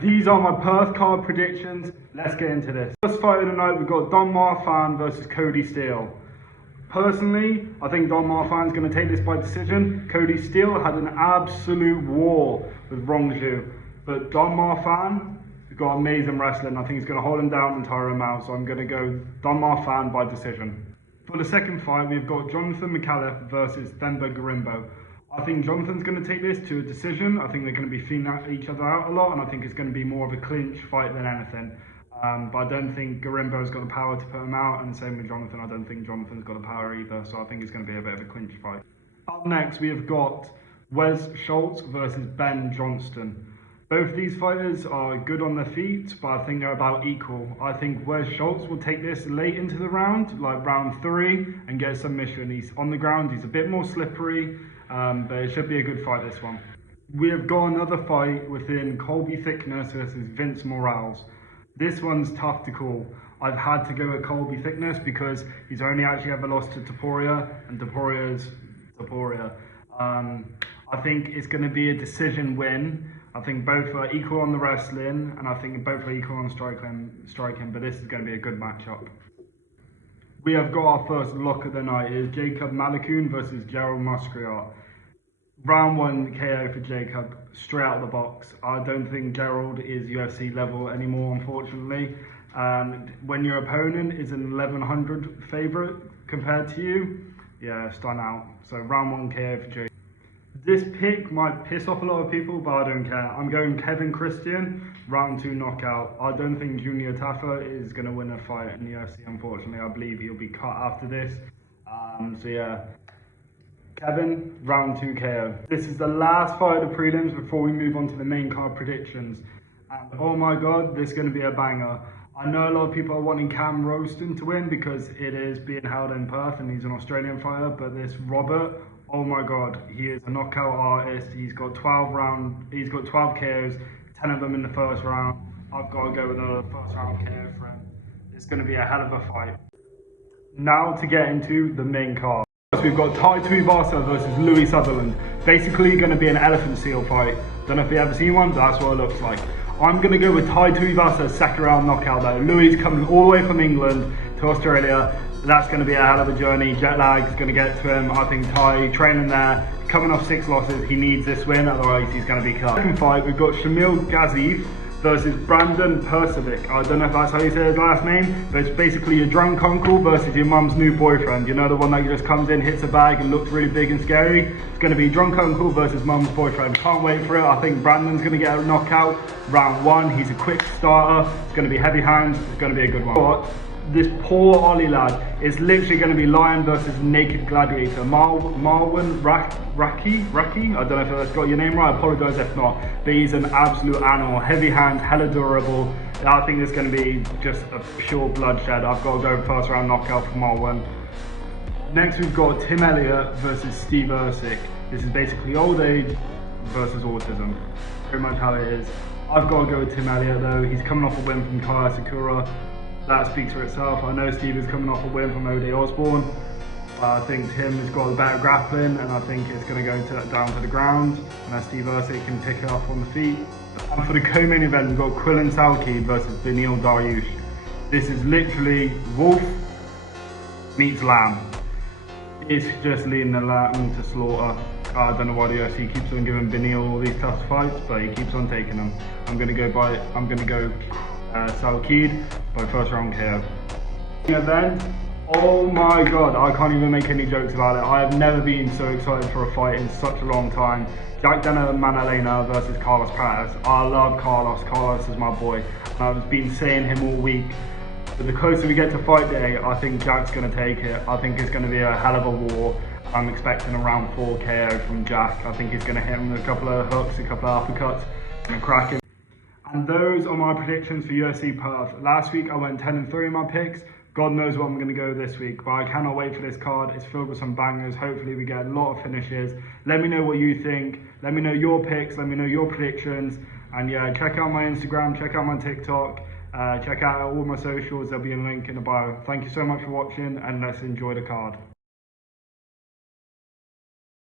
These are my Perth card predictions. Let's get into this. First fight of the night, we've got Don Marfan versus Cody Steele. Personally, I think Don Marfan's going to take this by decision. Cody Steele had an absolute war with Rongju, but Don Marfan has got amazing wrestling. I think he's going to hold him down and tire him out, so I'm going to go Don Marfan by decision. For the second fight, we've got Jonathan McAuliffe versus Themba Gorimbo. I think Jonathan's going to take this to a decision. I think they're going to be feeling each other out a lot, and I think it's going to be more of a clinch fight than anything. But I don't think Gorimbo's got the power to put him out, and same with Jonathan. I don't think Jonathan's got the power either, so I think it's going to be a bit of a clinch fight. Up next, we have got Wes Schultz versus Ben Johnston. Both these fighters are good on their feet, but I think they're about equal. I think Wes Schultz will take this late into the round, like round 3, and get a submission. He's on the ground, he's a bit more slippery, but it should be a good fight, this one. We have got another fight within Colby Thickness versus Vince Morales. This one's tough to call. I've had to go with Colby Thickness because he's only actually ever lost to Topuria, and Topuria's Topuria. I think it's going to be a decision win. I think both are equal on the wrestling, and I think both are equal on striking, but this is going to be a good matchup. We have got our first lock of the night. It is Jacob Malikoun versus Gerald Muscriart. Round 1 KO for Jacob, straight out of the box. I don't think Gerald is UFC level anymore, unfortunately. When your opponent is an 1100 favourite compared to you, yeah, it's done out. So round 1 KO for Jacob. This pick might piss off a lot of people, but I don't care. I'm going Kevin Christian, round 2 knockout. I don't think Junior Tafa is going to win a fight in the UFC, unfortunately. I believe he'll be cut after this. So yeah, Kevin, round 2 KO. This is the last fight of the prelims before we move on to the main card predictions. And oh my god, this is going to be a banger. I know a lot of people are wanting Cam Roston to win because it is being held in Perth and he's an Australian fighter, but this Robert, oh my god, he is a knockout artist. He's got 12 KOs, 10 of them in the first round. I've got to go with a first round KO for him. It's going to be a hell of a fight. Now to get into the main card. We've got Tai Tuivasa versus Louis Sutherland. Basically going to be an elephant seal fight. Don't know if you've ever seen one, but that's what it looks like. I'm going to go with Tai Tuivasa second round knockout though. Louis coming all the way from England to Australia. That's going to be a hell of a journey. Jet lag is going to get to him. I think Tai training there, coming off 6 losses, he needs this win, otherwise he's going to be cut. Second fight, we've got Shamil Gaziev versus Brandon Percevic. I don't know if that's how you say his last name, but it's basically your drunk uncle versus your mum's new boyfriend. You know, the one that just comes in, hits a bag and looks really big and scary? It's going to be drunk uncle versus mum's boyfriend. Can't wait for it. I think Brandon's going to get a knockout round 1. He's a quick starter. It's going to be heavy hands. It's going to be a good one. But this poor Ollie lad is literally going to be lion versus naked gladiator. Marwan Raki? I don't know if I've got your name right, I apologise if not. But he's an absolute animal. Heavy hands, hella durable. I think it's going to be just a pure bloodshed. I've got to go first round knockout for Marwan. Next we've got Tim Elliott versus Steve Ersic. This is basically old age versus autism. Pretty much how it is. I've got to go with Tim Elliott though. He's coming off a win from Kaya Sakura. That speaks for itself. I know Steve is coming off a win from O'Day Osborne. I think Tim has got the better grappling, and I think it's going to go down to the ground, and Steve Ersic can pick it up on the feet. And for the co-main event, we've got Quillan Salkid versus Beneil Dariush. This is literally wolf meets lamb. It's just leading the lamb to slaughter. I don't know why the UFC keeps on giving Beneil all these tough fights, but he keeps on taking them. I'm going to go Salkid by first round KO. Event, oh my god, I can't even make any jokes about it. I have never been so excited for a fight in such a long time. Jack Dana Manalena versus Carlos Prates. I love Carlos. Carlos is my boy. And I've been saying him all week. But the closer we get to fight day, I think Jack's going to take it. I think it's going to be a hell of a war. I'm expecting a round 4 KO from Jack. I think he's going to hit him with a couple of hooks, a couple of uppercuts, and crack him. And those are my predictions for UFC Perth. Last week I went 10-3 in my picks. God knows what I'm going to go this week, but I cannot wait for this card. It's filled with some bangers. Hopefully we get a lot of finishes. Let me know what you think. Let me know your picks. Let me know your predictions. And yeah, check out my Instagram. Check out my TikTok. Check out all my socials. There'll be a link in the bio. Thank you so much for watching, and let's enjoy the card.